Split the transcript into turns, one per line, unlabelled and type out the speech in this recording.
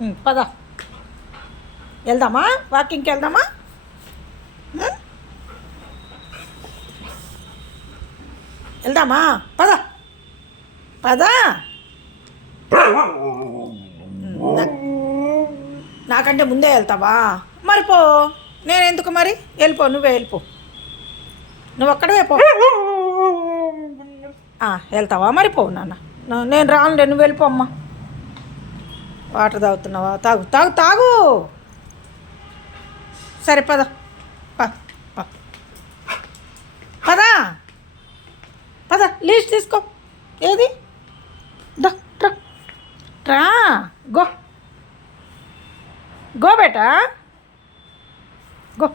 పద. వెళ్దామా? వాకింగ్కి వెళ్దామా? వెళ్దామా? పద. పద. నాకంటే ముందే వెళ్తావా? మరి పో. నేను ఎందుకు మరి? వెళ్ళిపో నువ్వే వెళ్ళిపో. నువ్వు ఒక్కడవే పో. వెళ్తావా? మరి పో నాన్న. నేను రానులే నువ్వు వెళ్ళిపో అమ్మా. వాటర్ తాగుతున్నావా? తాగు తాగు తాగు! సరే పద. పద. పద. లీస్ట్ తీసుకో. ఏది? ట్రా. గో. గో బేటా. గో.